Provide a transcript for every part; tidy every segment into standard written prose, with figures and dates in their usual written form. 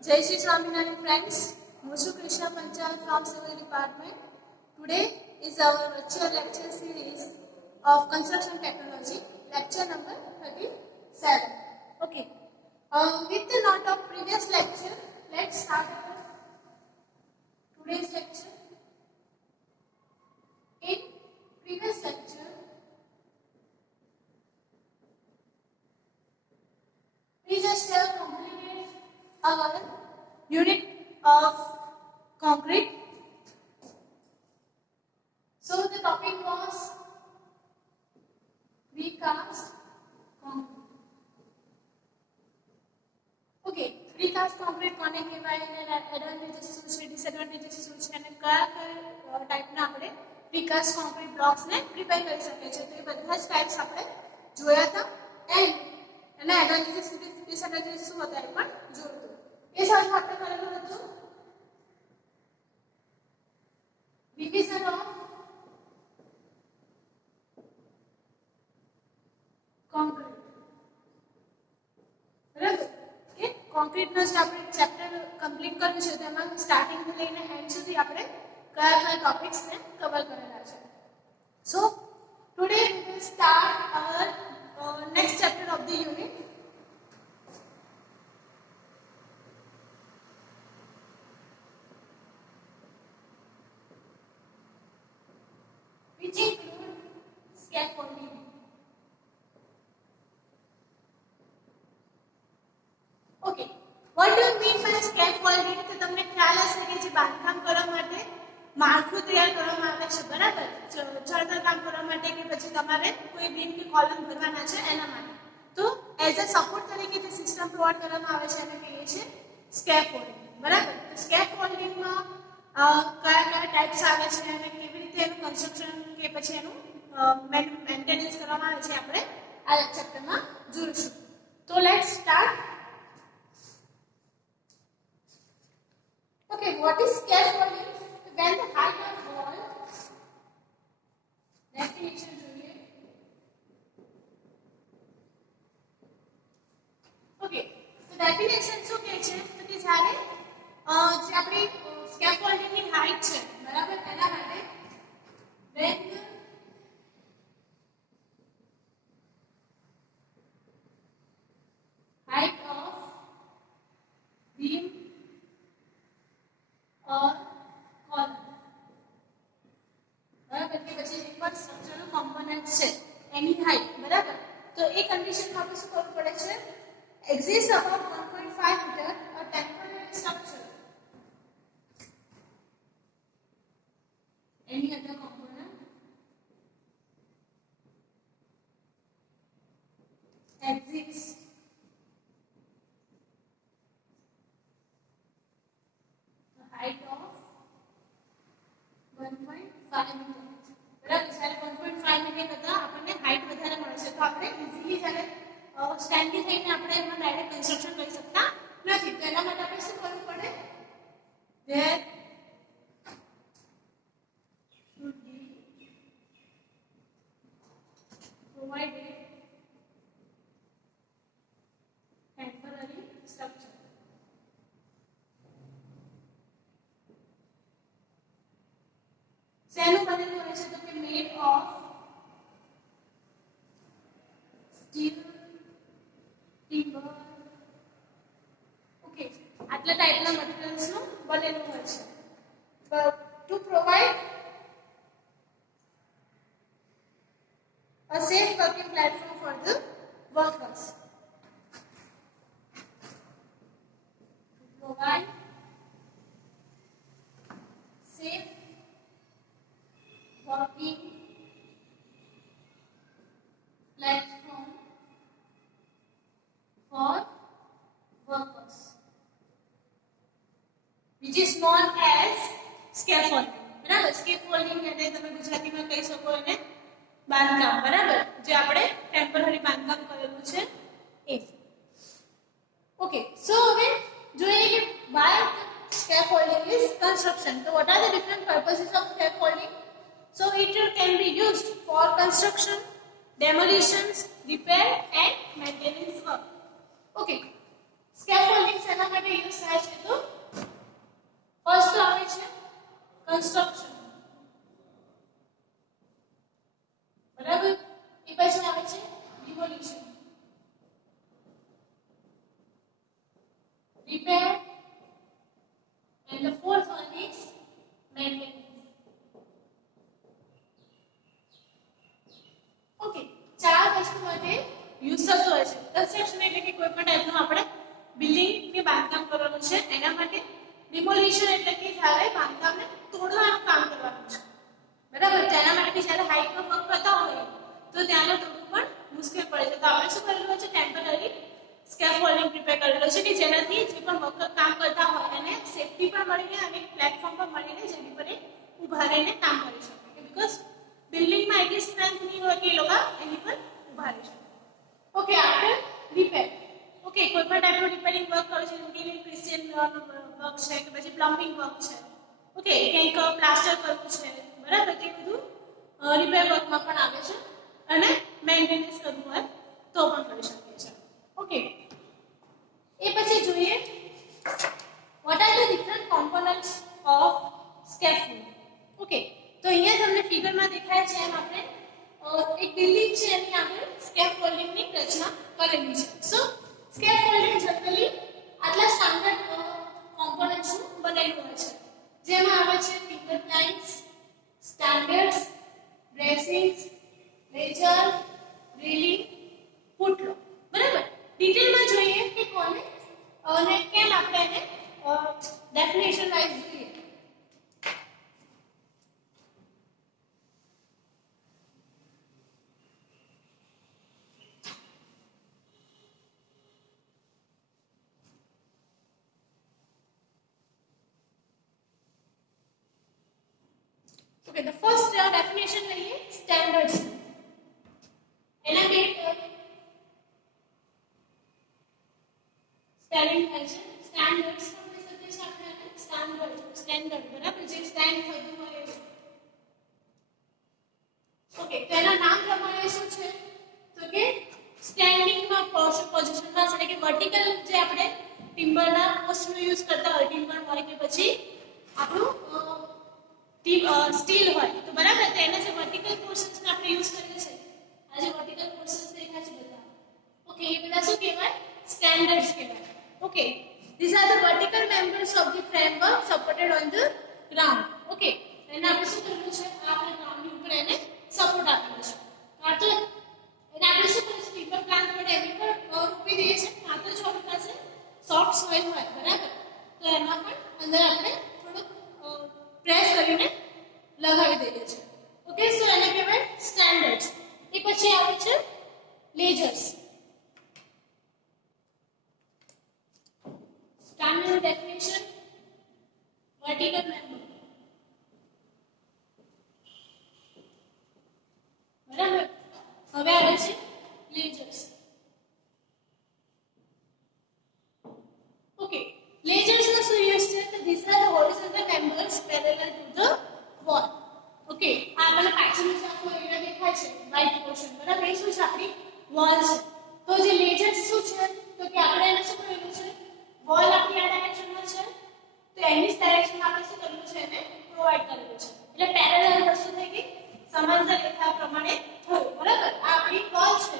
Jai Shri Swaminarayan friends, Mushu Krishna Panchal from Civil Department. Today is our virtual lecture series of Construction Technology, lecture number 37. Okay. With the note of previous lecture, let's start our today's lecture. In previous lecture, we just have completed our unit of concrete. So the topic was precast concrete. Okay, precast concrete કોને કહેવાય અને એડવાન્ટેजेस શું છે, ડિસએડવાન્ટેजेस શું છે અને કયા ટાઈપના આપણે precast concrete blocks ને પ્રિપેર કરી શકીએ છીએ. તો એ બધા જ ટાઈપ્સ આપણે જોયા હતા એન્ડ એના એડવાન્ટેजेस ડિસએડવાન્ટેजेस શું હતા એ પણ જોયું હતું. એ સાથે આપણે કરેલું હતું રિવિઝન ઓફ કોન્ક્રીટ. બરાબર કે કોન્ક્રીટનો જે આપણે ચેપ્ટર કમ્પ્લીટ કર્યું છે તેમાં સ્ટાર્ટિંગ થી લઈને એન્ડ સુધી આપણે કયા કયા ટોપિક્સ ને કવર કરેલા છે. So today we will start our next chapter of the unit. Which include scaffolding. Okay, what do you mean by scaffolding? તો તમને ખ્યાલ હશે કે જે બાંધકામ કરવા માટે માળખું તૈયાર કરવામાં આવે છે, બરાબર, ચણતર કામ કરવા માટે કે પછી તમારે કોઈ બીમ કે કોલમ ભરવાના છે એના માટે. તો એઝ અ સપોર્ટ તરીકે જે સિસ્ટમ પ્રોવાઈડ કરવામાં આવે છે એને કહીએ છીએ સ્કેફોલ્ડિંગ. બરાબર, તો સ્કેફોલ્ડિંગમાં કયા કયા ટાઈપ્સ આવે છે અને કેવી રીતે એનું કન્સ્ટ્રક્શન કે પછી એનું મેન્ટેનન્સ કરવામાં આવે છે આપણે આ ચેપ્ટરમાં જોઈશું. તો let's start. Okay, what is scaffolding? When the height of wall, definition જોઈએ. Okay, તો definition શું કહે છે તો કે જ્યારે જે આપણી scaffolding ની height છે, બરાબર, એના માટે when the height of beam or column, બરાબર, કે પછી એક પણ સ્ટ્રક્ચરનો કોમ્પોનન્ટ છે એની હાઈટ, બરાબર, તો એ કન્ડિશનમાં આપણે શું કરવું પડે છે, exist above 1.5 meter or temporary structure any other component exists the height of 1.5 meter. બરાબર, જ્યારે 1.5 મીટર કરતા આપણને હાઈટ વધારે મળે છે તો આપણે ઇઝીલી જ્યારે સ્ટેન્ડી થઈને આપણે એમાં ડાયરેક્ટ કન્સ્ટ્રક્શન કરી શકતા નથી. તો એના માટે આપણે શું કરવું પડે, there should be provided temporary structure. શેનું બનેલું હોય છે તો કે made of steel, timber. Okay, આટલા ટાઈપના મટીરીયલ્સનું બનેલું હોય છે two provide a safe working platform for the workers. To provide safe working platform for workers, which is known as scaffolding. બરાબર, સ્કેફોલ્ડિંગ એને તમે ગુજરાતીમાં કહી શકો એને બાંધકામ, બરાબર, જે આપણે ટેમ્પરરી બાંધકામ કરેલું છે એ. ઓકે, સો હવે જોઈએ કે why scaffolding is construction. So what are the different purposes of scaffolding? So it can be used for construction, demolitions, repair and maintenance work. Okay, scaffolding શેના માટે યુઝ થાય છે demolition, repair, and the fourth one is maintenance. Okay, ચાર વસ્તુ માટે use થતો હોય છે. કન્સ્ટ્રક્શન એટલે કે કોઈ પણ ટાઈપનું આપણે બિલ્ડિંગ કે બાંધકામ કરવાનું છે એના માટે. ડિમોલિશન એટલે કે જ્યારે બાંધકામને તોડવાનું કામ કરવાનું છે, બરાબર. તેના માટે જ્યારે હાઈટનો વર્ક કરતા હોય તો ત્યાંનો તોડવું પણ મુશ્કેલ પડે છે. તો આપણે શું કરેલું હોય છે, ટેમ્પરરી સ્કેફોલ્ડિંગ પ્રિપેર કરેલો છે કે જેનાથી જે પણ વર્કર કામ કરતા હોય એને સેફટી પણ મળી રહે અને પ્લેટફોર્મ પર મળી રહે જેની પર ઊભા રહીને કામ કરી શકે. બીકોઝ બિલ્ડિંગમાં એટલી સ્ટ્રેન્થ નહીં હોય કે એ લોકો એની પર ઊભા રહી શકે. Okay, after repair. ઓકે, કોઈ પણ ટાઈપનું રિપેરિંગ વર્ક કરો છો, જેમ કે ઇલેક્ટ્રિશિયન વર્ક છે કે પછી પ્લમ્બિંગ વર્ક છે, ઓકે, કંઈક પ્લાસ્ટર કરવું છે, બરાબર, તે બધું રિપેર વર્કમાં પણ આવે છે. અને મેન્ટેનન્સ કરવું હોય તો પણ કરી શકીએ છીએ. ઓકે, એ પછી જોઈએ what are the different components of scaffold. Okay, તો અહીંયા તમને ફિગરમાં દેખાય છે એમ આપણે એક બિલ્ડિંગ છે એની આગળ સ્કેફોલ્ડિંગની રચના કરેલી છે. સો સ્કેફોલ્ડિંગ જનરલી આટલા સ્ટાન્ડર્ડ કોમ્પોનન્ટ્સનું બનેલું હોય છે, જેમાં આવે છે ટિમ્બર પ્લાન્ક્સ, સ્ટાન્ડર્ડ્સ, બ્રેસિંગ્સ, લેજર, રેલિંગ, ફૂટલોક. બરાબર, ડિટેલમાં જોઈએ કે કોને અને કેમ આપણે એને ડેફિનેશન વાઇઝ જોઈએ. Okay, the first definition લઈએ standards. એના બે સ્પેલિંગ થાય છે. સ્ટાન્ડર્ડ્સ પણ કહી શકીએ છીએ આપણે એને સ્ટાન્ડર્ડ, બરાબર, જે સ્ટેન્ડ થતું હોય એ. ઓકે, તો એના નામ પ્રમાણે શું છે તો કે સ્ટેન્ડિંગમાં પોઝિશનમાં એટલે કે વર્ટિકલ જે આપણે ટિમ્બરના પોસ્ટનો યુઝ કરતા હોય, ટિમ્બર હોય કે પછી આપણું સ્ટીલ હોય, તો બરાબર, તો એના જે વર્ટિકલ પોર્શન્સને આપણે યુઝ કરીએ છીએ, આ જે વર્ટિકલ પોર્શન્સ દેખાય છે બધા, ઓકે, એ બધા શું કહેવાય, સ્ટાન્ડર્ડ્સ કહેવાય. Okay, these are the vertical members of the framework supported on the ground. Okay, એને આપણે શું કરવું છે, આપણે ગ્રાઉન્ડની ઉપર એને સપોર્ટ આપેલો છે. કાં તો એને આપણે શું કરીએ છીએ, ટિમ્બર પ્લાન્ટ વડે એની પર રોપી દઈએ છીએ, કાં તો જો આપણી પાસે સોફ્ટ સોઇલ હોય, બરાબર, તો એમાં પણ અંદર આપણે થોડુંક પ્રેસ કરીને લગાવી દઈએ છીએ. ઓકે, સો એને કહેવાય સ્ટાન્ડર્ડ્સ. એ પછી આવે છે લેજર્સ. સ્ટાન્ડર્ડ ડેફિનેશન વર્ટિકલ મેમ્બર, બરાબર. હવે આવે છે લેજર્સ. ઓકે, લેજર્સ નો શું યુઝ છે, તો these are the horizontal members parallel to the wall. Okay, આ આપણને પાછળનું આખો એરિયા દેખાય છે, વ્હાઇટ પોર્શન, બરાબર, એ શું છે, આપણી વોલ છે. તો જે લેજર્સ શું છે તો કે આપણે એને શું કરેલું છે, વોલ આપણી આ ડાયરેક્શનમાં છે તો એની જ ડાયરેક્શનમાં આપણે શું કરેલું છે, એને પ્રોવાઈડ કરેલું છે. એટલે પેરેલલ વસ્તુ થઈ ગઈ, સમાંતર રેખા પ્રમાણે થયું, બરાબર. આ આપણી વોલ છે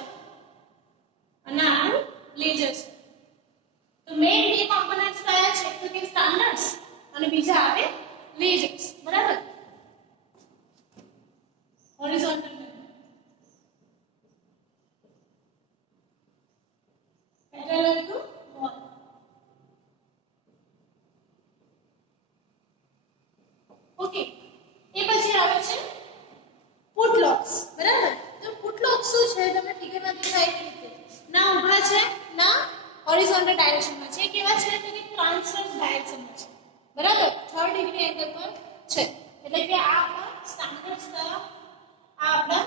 અને આપણું લેજર છે. તો મેઇન બે કોમ્પોનન્ટ્સ કયા છે તો કે સ્ટાન્ડર્ડ્સ અને બીજા આવે લેજર્સ, બરાબર. Horizontal parallel to wall. Okay, એ પછી આવે છે ફૂટલોક્સ, બરાબર. તો ફૂટલોક્સ શું છે, તમને ફિગરમાં દેખાય એ રીતે ના ઊભા છે ના હોરિઝોન્ટલ ડાયરેક્શનમાં છે. કેવા છે તો કે ટ્રાન્સવર્સ ડાયરેક્શનમાં છે, બરાબર, 3 ડિગ્રી એંગલ પર છે. એટલે કે આ આપણા સ્ટાન્ડર્ડ્સ થયા, આ આપણા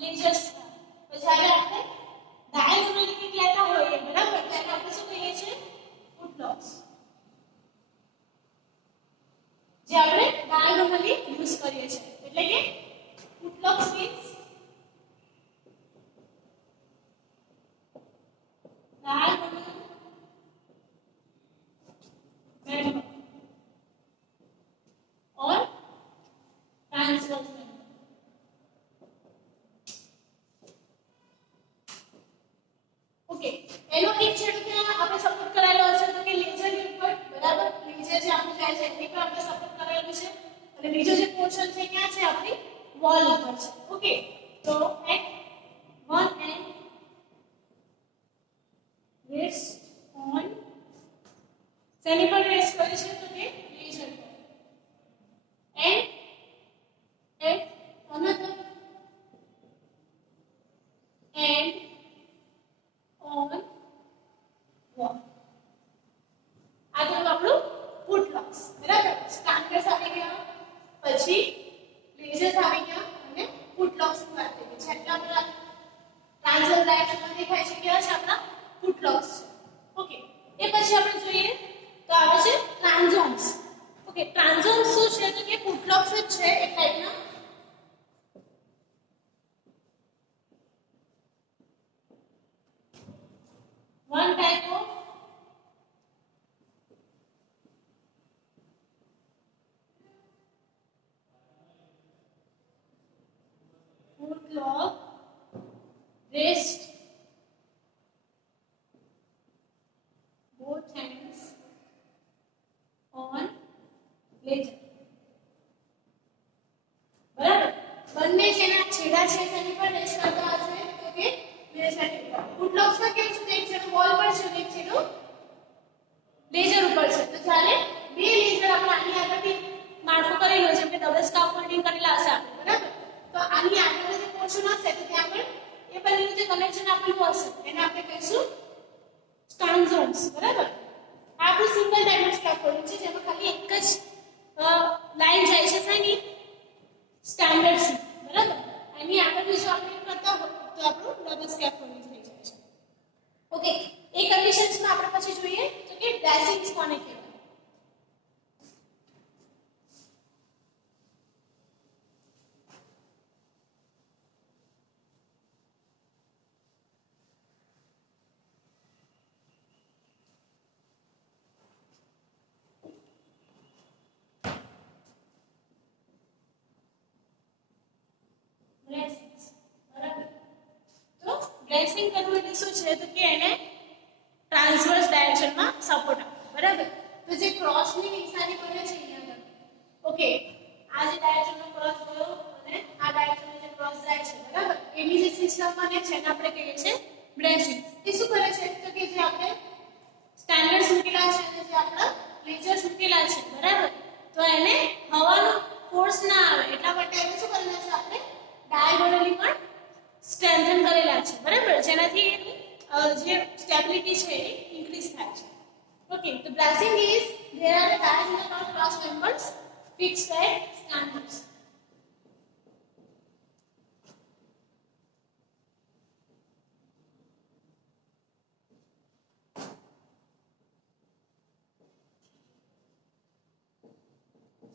લેજર્સ થયા. તો જ્યારે આપણે ડાયગોનલી કંઈક લેતા હોઈએ, બરાબર, ત્યારે આપણે શું કહીએ છીએ, ફૂટલોક્સ, જે આપણે ડાયગોનલી યુઝ કરીએ છીએ. એટલે કે ફૂટલોક્સ means diagonal member or transverse member. એનો એક છેડો કે આપણે સપોર્ટ કરાયેલો હશે તો કે લેઝરની ઉપર, બરાબર, લેઝર જે આપણું જાય છે એની પર આપણે સપોર્ટ કરાયેલું છે, અને બીજો જે પોર્શન છે ક્યાં છે, આપણી વોલ ઉપર છે. ઓકે, તો at one end rest on, શેની પર રેસ્ટ કરે છે તો કે લેઝર પર, and at another end on wall. આ તો આપણું ફૂટલોક્સ, બરાબર. સ્ટાન્ડર્ડ્સ આવી ગયા, પછી લેઝર્સ આવી ગયા અને ફૂટલોક્સ ની વાત કરી છે. એટલે આપણા ટ્રાન્સવર્સ ડાયરેક્શનમાં દેખાય છે કેવા છે આપણા ફૂટલોક્સ છે. ઓકે, એ પછી આપણે જોઈએ તો આવે છે ટ્રાન્ઝોન્સ. ઓકે, ટ્રાન્ઝોન્સ શું છે તો કે ફૂટલોક્સ જ છે એક ટાઈપના. one type of footlock rest both hands on ledger. બરાબર, બંને જેના છેડા છે તેની પર રેસ્ટ કરતા હશે તો કે લેઝર પર. ફૂટલોક્સમાં કેવું છે, એક છેડો વોલ પર છે અને એક છેડો લેઝર ઉપર છે. તો જ્યારે બે લેઝર આપણે આની આગળથી માળખું કરેલું છે, એટલે ડબલ સ્કાફોલ્ડિંગ કરેલા હશે આપણે, બરાબર. તો આની આગળનો જે પોર્શન હશે તો ત્યાં પણ એ બંનેનું જે કનેક્શન આપેલું હશે એને આપણે કહીશું સ્ટાન્ઝોન્સ, બરાબર. આ આપણું સિંગલ ડાયમંડ સ્કાફોલ્ડિંગ છે જેમાં ખાલી એક જ લાઈન જાય છે શાની, સ્ટાન્ડર્ડ સી, બરાબર. આની આગળ બીજું આપણે કરતા હોય તો આપણું ડબલ સ્કેફોલ્ડિંગ થઈ જાય છે. ઓકે, એ કન્ડિશન્સમાં આપણે પછી જોઈએ તો કે બ્રેસિંગ્સ કોને કહેવાય. બ્રેસિંગ્સ, બરાબર. તો બ્રેસિંગ કરવું એટલે શું છે તો કે એને ટ્રાન્સવર્સ ડાયરેક્શનમાં સપોર્ટ આપવો, બરાબર. તો જે ક્રોસની નિશાની બને છે અહીંયા આગળ, ઓકે, આ જે ડાયરેક્શનમાં ક્રોસ ગયો અને આ ડાયરેક્શનમાં જે ક્રોસ જાય છે, બરાબર, એની જે સિસ્ટમ બને છે એને આપણે કહીએ છીએ બ્રેસિંગ. એ શું કરે છે તો કે જે આપણે સ્ટાન્ડર્ડ્સ મૂકેલા છે અને જે આપણા લેઝર્સ મૂકેલા છે, બરાબર, તો એને હવાનો ફોર્સ ના આવે એટલા માટે એને શું કરેલા છે આપણે ડાયગોનલી પણ સ્ટ્રેન્થન કરેલા છે, બરાબર, જેનાથી એની જે સ્ટેબિલિટી છે એ ઇન્ક્રીઝ થાય છે. ઓકે, તો bracing is there are a diagonal or cross members fixed at standards.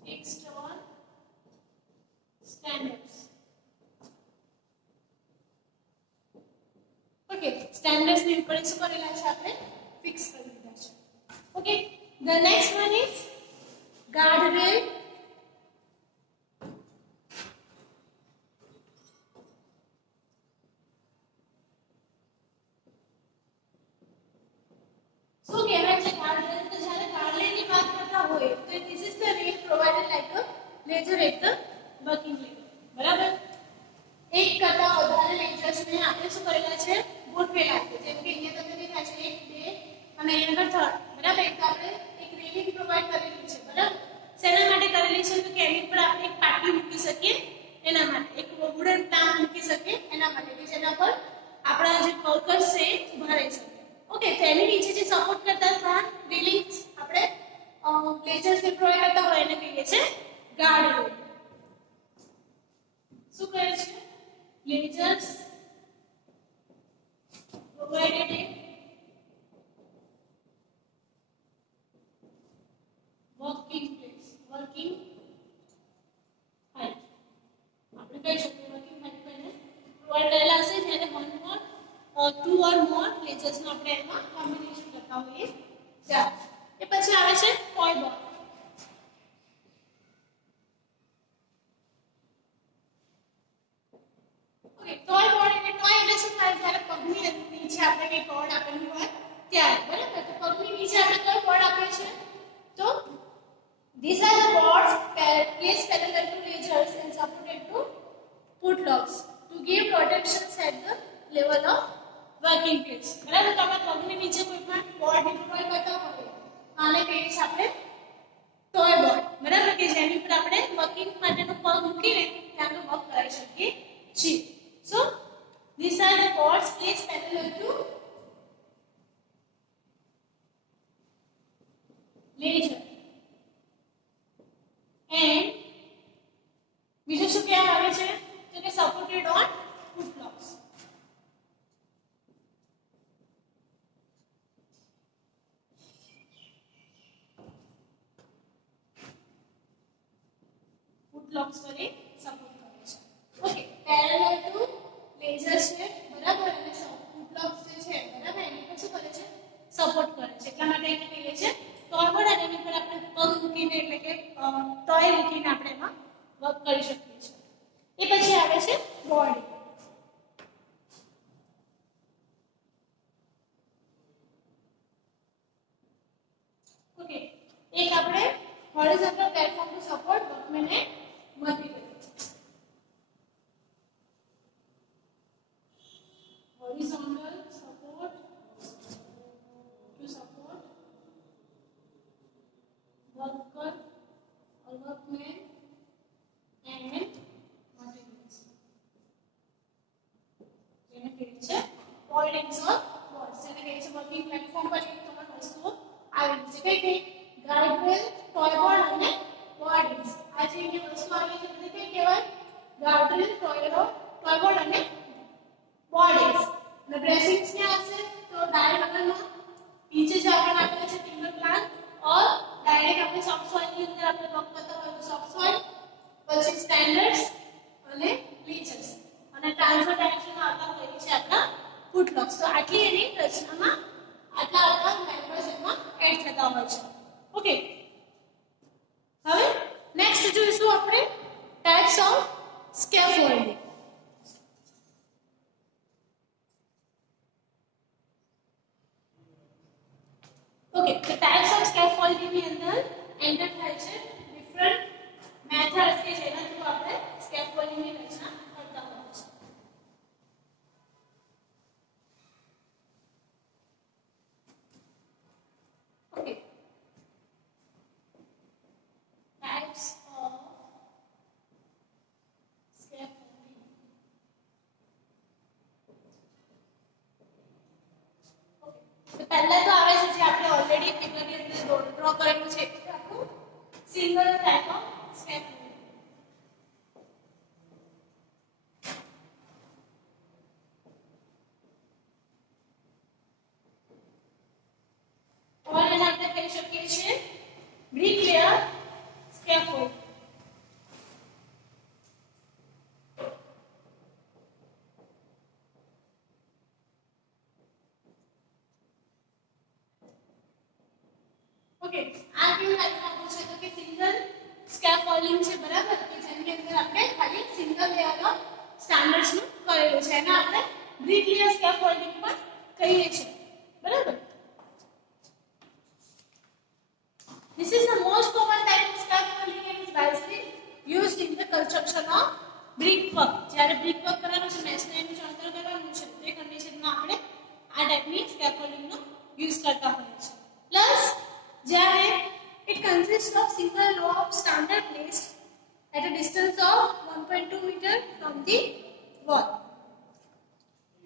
Fixed on standards. Okay, standards ની ઉપર શું કરેલા છે આપણે ફિક્સ કરી દીધા છે. Okay, the next one is guardrail. શું કહેવાય છે guardrail? તો જ્યારે guardrail ની વાત કરતા હોય તો this is the rail provided like a laser at the working level, બરાબર. એક કરતા વધારે લેઝર્સને આપણે શું કરેલા છે ગોઠવેલા છે, જેમ કે અહીંયા તમને દેખાય છે 1 2 અને અહીંયા આગળ 3, બરાબર. તો આપણે એક રેલિંગ પ્રોવાઈડ કરેલી છે, બરાબર. શેના માટે કરેલી છે તો કે એની પર આપણે એક પાટલી મૂકી શકીએ, એના માટે એક વુડન પ્લાન્ટ મૂકી શકીએ, એના માટે કે જેના પર આપણા જે વર્કર્સ છે ઊભા રહી શકે. ઓકે, તો એની નીચે જે સપોર્ટ કરતા 3 રેલિંગ્સ આપણે લેઝર્સને પ્રોવાઈડ કરતા હોય એને કહીએ છીએ ગાર્ડ. શું કહે છે lasers provided a working place, working height. આપણે કહી શકીએ working height પર પ્રોવાઈડ કરેલા હશે જ્યારે 1 or 2 or more lasers નો આપણે એમાં કોમ્બિનેશન કરતા હોઈએ ત્યારે. એ પછી આવે છે ટોય બોલ. ઓકે, ટોય બોલ એટલે ટોય એટલે શું થાય, જ્યારે પગની નીચે આપણે કઈ કોર્ડ આપેલું હોય ત્યારે, બરાબર? તો પગની નીચે આપણે કયો કોર્ડ આપે છે? તો these are the cords placed parallel to ledgers and supported to footlogs to give protection at the level of working place. બરાબર? તો આપણે પગની નીચે કોઈ પણ બોર્ડ ડિપ્લોય કરતા હોય આને કહીએ છીએ આપણે ટોય બોર્ડ, બરાબર? કે જેની પર આપણે વર્કિંગ માટેનો પગ મૂકીને ત્યાંનું વર્ક કરી શકીએ છીએ. So these are the cords placed parallel to ledger and બીજું શું કહેવામાં આવે છે? તો કે સપોર્ટેડ ઓન ફૂટલોગ્સ. ફૂટલોગ્સ પર એ સપોર્ટ કરે છે. ઓકે, પેરેલલ ટુ લેઝર છે, બરાબર? અને ફૂટલોગ્સ જે છે, બરાબર, એની પર શું કરે છે? સપોર્ટ કરે છે. એટલા માટે એને કહીએ છે ટોયબોર્ડ, અને એની પર આપણે પગ મૂકીને એટલે કે ટોય મૂકીને આપણે એમાં વર્ક કરી શકીએ છીએ. એ પછી આવે છે બોડી. ઓકે, એક આપણે horizontal platform to support workmen and material. Horizontal support to support worker or workmen and materials. જેને કહીએ છે બોર્ડિંગ્સ ઓર બોર્ડ્સ. જેને કહીએ છે વર્કિંગ પ્લેટફોર્મ પર એક તમામ વસ્તુઓ આવેલી છે. કઈ ગાર્ડરેલ, ટોય બોર્ડ અને બોર્ડિંગ્સ. આ જે અહીંયા વસ્તુ આવી છે બધી કઈ કહેવાય? ગાર્ડરેલ, ટોય બોર્ડ અને બોર્ડિંગ્સ. અને બ્રેસિંગ્સ ક્યાં હશે? તો ડાયરેક્ટ આપણને નીચે જે આપણે આપેલા છે ટિમ્બર પ્લાન્ટ और डायरेक्ट આપણે સોફ્ટ સોઇલ ની અંદર આપણે વર્ક કરતા હોય તો સોફ્ટ સોઇલ, પછી સ્ટેન્ડર્ડ્સ અને બ્લીચર્સ, અને ટ્રાન્સફર ડાયરેક્શન આવતા હોય છે આપણા ફૂટલોગ્સ. તો આટલી એની રચનામાં આટલા બધા મેમ્બર્સ એમાં એડ થતા હોય છે. ઓકે, હવે નેક્સ્ટ જોઈશું આપણે types of scaffolding. Okay, the types of scaffolding ની અંદર એન્ટર થાય છે ડિફરન્ટ મેથડ્સ કે જેના થ્રુ આપણે સ્કેફોલ્ડિંગ ની રચના કરતા હોઈએ છીએ. Okay, types of scaffolding. Okay, તો પહેલા તો આવે છે જે આપણે ઓલરેડી ફિગરની અંદર ડ્રો કરેલું છે કે આપણું સિંગલ ટાઇપ ઓફ સ્કેફોલ્ડિંગ. और એને આપણે કહી શકીએ છીએ બ્રિક લેયર સ્કેફોલ્ડ. ઓકે, આ કેવું લાગતું છે? તો કે સિંગલ સ્કેફોલ્ડિંગ છે, બરાબર? કે જેની અંદર આપણે ખાલી સિંગલ લેયર ઓફ સ્ટાન્ડર્ડ્સ નું કરેલું છે. એને આપણે બ્રિક લેયર સ્કેફોલ્ડિંગ પણ કહીએ છીએ, બરાબર? This is the most common type of scaffolding and is widely used in the construction of brickwork. જ્યારે brickwork કરવાનું છે, મેસનરીનું ચણતર કરવાનું છે, તે કન્ડિશનમાં આપણે આ ટાઈપની સ્કેફોલ્ડિંગ નો યુઝ કરતા હોઈએ છીએ. પ્લસ જ્યારે it consists of single row of standard placed at a distance of 1.2 meter from the wall.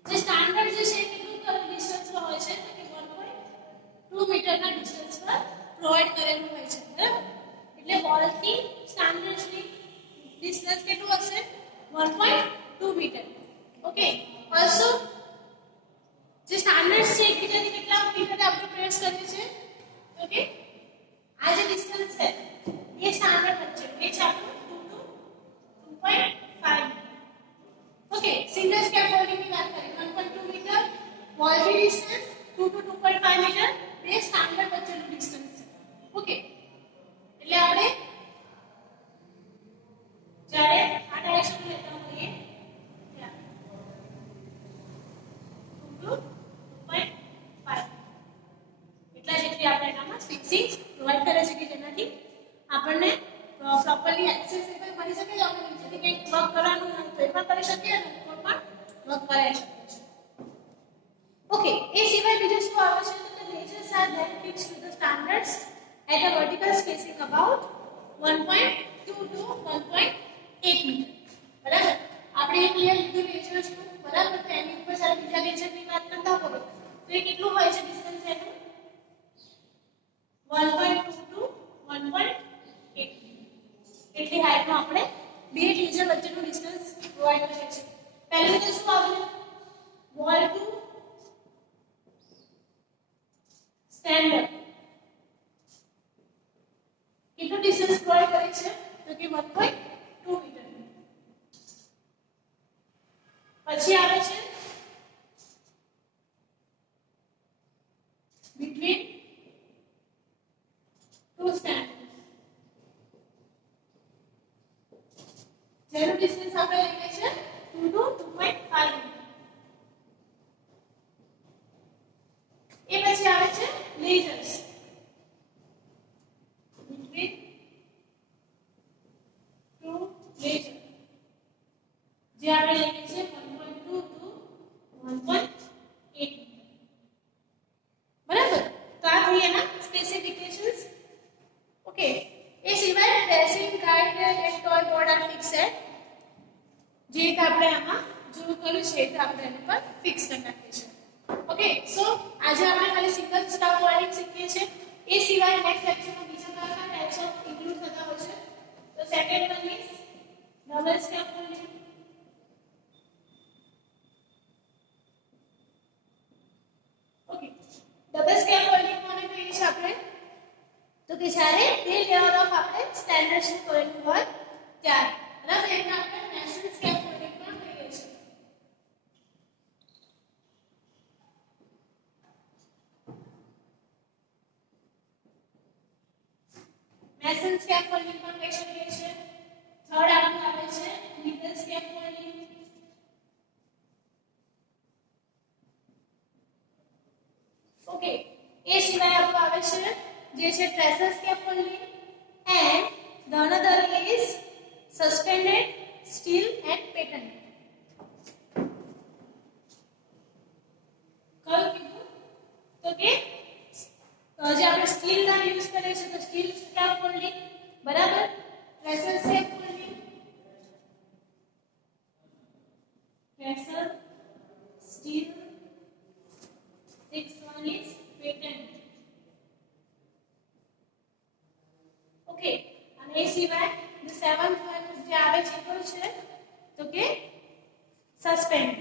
જે સ્ટાન્ડર્ડ જે છે કેટલું ડિસ્ટન્સ પર હોય છે? તો કે 1.2 મીટરના ડિસ્ટન્સ પર પ્રોવાઇડ કરેલું હોય છે, બરાબર? એટલે વોલ થી સ્ટાન્ડર્ડ્સ ની ડિસ્ટન્સ કેટલું હશે? 1.2 મીટર. ઓકે, ઓલસો જે સ્ટાન્ડર્ડ્સ છે એકબીજાથી કેટલા મીટર આપણે પ્રેસ કરીએ છીએ? ઓકે, આ જે ડિસ્ટન્સ છે એ સ્ટાન્ડર્ડ વચ્ચે એ છે આપણું 2 to 2.5. ઓકે, સિંગલ સ્કેફોલ્ડિંગ ની વાત કરીએ 1.2 મીટર વોલ થી ડિસ્ટન્સ 2 to 2.5 મીટર બે સ્ટાન્ડર્ડ વચ્ચેનું ડિસ્ટન્સ છે. ઓકે, એટલે આપણે જ્યારે આ ડાયરેક્શન લેતા હોઈએ ત્યારે 2 ઓકે, એ સિવાય બીજું શું આવે છે તો ledgers are then fixed to the standards at a vertical spacing about 1.2 to 1.8 metre. બરાબર, આપણે એક લેયર લીધું ledgers નું, બરાબર, તો એની ઉપર સાથે બીજા ledger ની વાત કરતા હોય તો એ કેટલું હોય છે ડિસ્ટન્સ એનું 1.2 to 1.8 એટલી હાઈટ માં આપણે બે ledger વચ્ચેનું ડિસ્ટન્સ પ્રોવાઈડ કરીએ છીએ. પહેલું તો શું આવ્યું wall to standard કેટલું ડિસ્ટન્સ પ્રોવાઈડ કરે છે તો કે 1.2 મીટર. પછી આવે છે between two standards જેનું ડિસ્ટન્સ આપણે લઈએ છીએ 2 to 2.5 મીટર. એ પછી આવે છે ledgers between two ledgers જે આપણે લઈએ છીએ 1.2 to 1.8 બરાબર. તો આ થઈ એના સ્પેસિફિકેશન્સ. ઓકે, એ સિવાય dressing guide and toe board are fixed જે આપણે આમાં જો કર્યું છે તો આપણે એના પર ફિક્સ કરી નાખીએ છીએ. ઓકે, સો આજે આપણે ખાલી સિંગલ સ્ટાફ વેલ્ડિંગ શીખીએ છીએ. એ સિવાય નેક્સ્ટ લેક્ચરમાં બીજા કયા ટાઈપ્સ ઓફ ઇન્ક્લુડ થતા હોય છે તો second one is double step welding. Okay, double step welding કોને કહીએ છીએ આપણે તો કે જ્યારે બે લેયર ઓફ આપણે સ્ટેન્ડર્ડ કરેલું હોય ત્યારે, બરાબર, એને આપણે મેશન સ્ટેપ વેલ્ડિંગ પણ કહીએ છીએ. મેશન સ્કેફોલ્ડિંગ પણ કહી શકીએ છીએ. થર્ડ આપણું આવે છે મિડલ સ્કેફોલ્ડિંગ. ઓકે, એ સિવાય આપણું આવે છે જે છે pressure scaffolding and the another is suspended steel and pattern. કયું કીધું તો કે જે આપણે સ્ટીલ ના યુઝ કરીએ છીએ તો સ્ટીલ સ્કેફોલ્ડિંગ, બરાબર, pressure scaffolding, pressure steel, next one is pattern. Okay, અને એ સિવાય the seventh one જે આવે છે કયું છે તો કે સસ્પેન્ડ.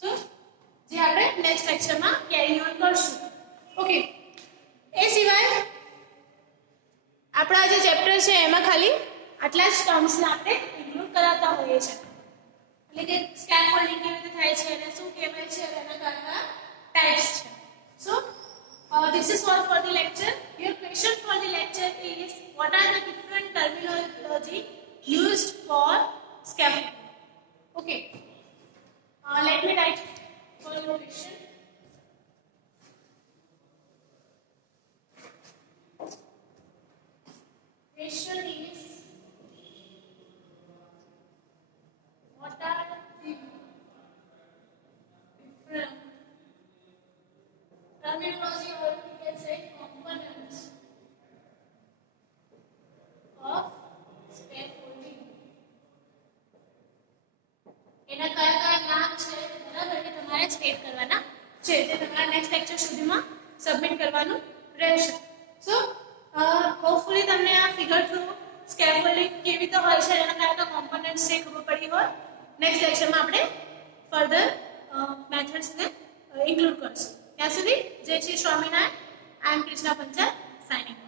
સો જે આપણે નેક્સ્ટ લેક્ચરમાં કેરી ઓન કરશું. ઓકે, એ સિવાય આપણા જે ચેપ્ટર છે એમાં ખાલી આટલા જ ટર્મ્સને આપણે ઇન્ક્લુડ કરાવતા હોઈએ છીએ, એટલે કે સ્કેફોલ્ડિંગ કેવી રીતે થાય છે અને શું કહેવાય છે અને એના કયા ટાઇપ્સ છે. સો this is all for the lecture. Your question for the lecture is what are the different terminology used for scaffolding. Okay, let me write for your question. Question is what are the different terminology or you can say components of scaffolding. એના કયા કયા નામ છે, બરાબર, એ તમારે state કરવાના છે, તે તમારા નેક્સ્ટ લેક્ચર સુધીમાં સબમિટ કરવાનું રહેશે. સો હોપફુલી તમને આ ફિગર થ્રુ સ્કેફોલ્ડિંગ કેવી રીતે હોય છે એના કયા કયા કોમ્પોનન્ટ્સ છે ખબર પડી હોય. નેક્સ્ટ લેક્ચરમાં આપણે ફર્ધર મેથડ્સને ઇન્ક્લુડ કરશું. ત્યાં સુધી જય શ્રી સ્વામિનારાયણ. આઈ એમ કૃષ્ણા પંચાલ સાઇનિંગ.